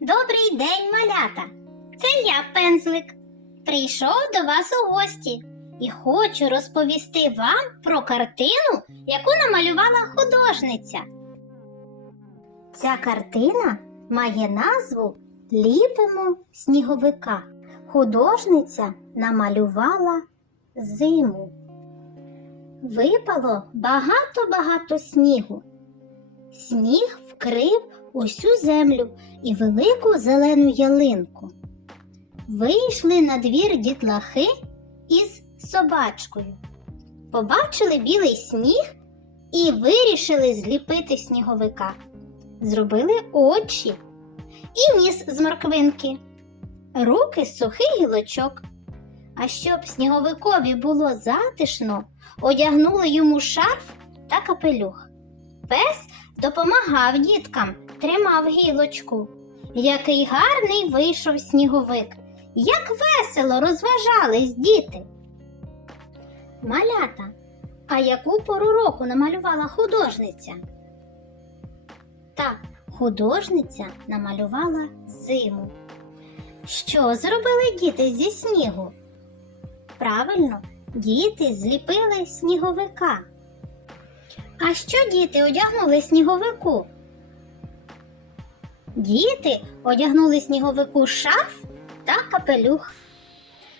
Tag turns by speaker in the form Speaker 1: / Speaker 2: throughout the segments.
Speaker 1: Добрий день, малята! Це я, пензлик. Прийшов до вас у гості і хочу розповісти вам про картину, яку намалювала художниця. Ця картина має назву Ліпимо сніговика. Художниця намалювала зиму. Випало багато-багато снігу. Сніг вкрив усю землю і велику зелену ялинку. Вийшли на двір дітлахи із собачкою. Побачили білий сніг і вирішили зліпити сніговика. Зробили очі і ніс з морквинки, руки з сухих гілочок. А щоб сніговикові було затишно, одягнули йому шарф та капелюх. Пес допомагав діткам, тримав гілочку. Який гарний вийшов сніговик. Як весело розважались діти. Малята, а яку пору року намалювала художниця? Так, художниця намалювала зиму. Що зробили діти зі снігу? Правильно, діти зліпили сніговика. А що діти одягнули сніговику? Діти одягнули сніговику шарф та капелюх.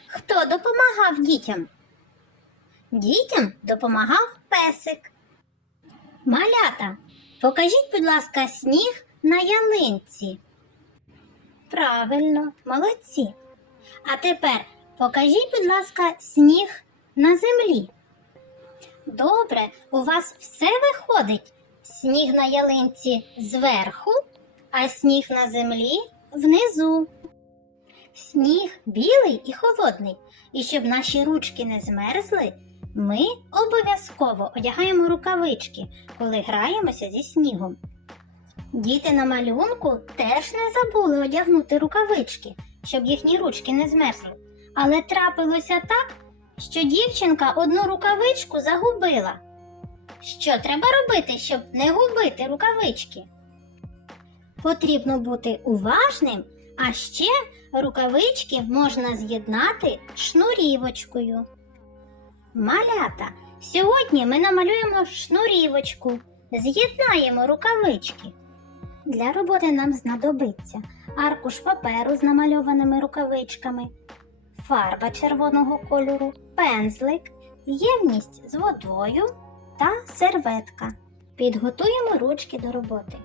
Speaker 1: Хто допомагав дітям? Дітям допомагав песик. Малята, покажіть, будь ласка, сніг на ялинці. Правильно, молодці. А тепер покажіть, будь ласка, сніг на землі. Добре, у вас все виходить. Сніг на ялинці зверху, а сніг на землі внизу. Сніг білий і холодний, і щоб наші ручки не змерзли, ми обов'язково одягаємо рукавички, коли граємося зі снігом. Діти на малюнку теж не забули одягнути рукавички, щоб їхні ручки не змерзли. Але трапилося так, що дівчинка одну рукавичку загубила. Що треба робити, щоб не губити рукавички? Потрібно бути уважним, а ще рукавички можна з'єднати шнурівочкою. Малята, сьогодні ми намалюємо шнурівочку, з'єднаємо рукавички. Для роботи нам знадобиться аркуш паперу з намальованими рукавичками, фарба червоного кольору, пензлик, ємність з водою та серветка. Підготуємо ручки до роботи.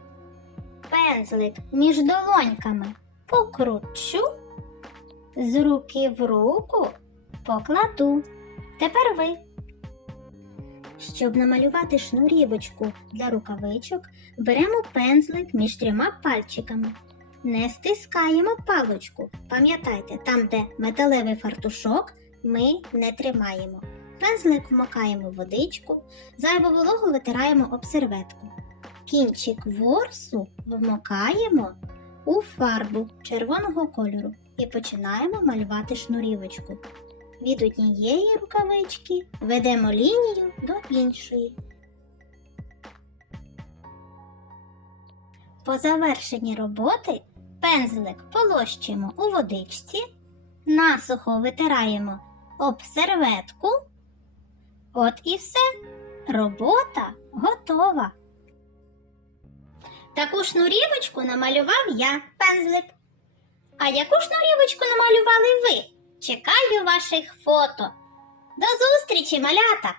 Speaker 1: Пензлик між долоньками покручу, з руки в руку покладу. Тепер ви. Щоб намалювати шнурівочку для рукавичок, беремо пензлик між трьома пальчиками. Не стискаємо палочку. Пам'ятайте, там, де металевий фартушок, ми не тримаємо. Пензлик вмокаємо в водичку, зайву вологу витираємо об серветку. Кінчик ворсу вмокаємо у фарбу червоного кольору і починаємо малювати шнурівочку. Від однієї рукавички ведемо лінію до іншої. По завершенні роботи пензлик полощуємо у водичці, насухо витираємо об серветку. От і все. Робота готова. Таку шнурівочку намалював я пензлик. А яку шнурівочку намалювали ви? Чекаю ваших фото. До зустрічі, малята!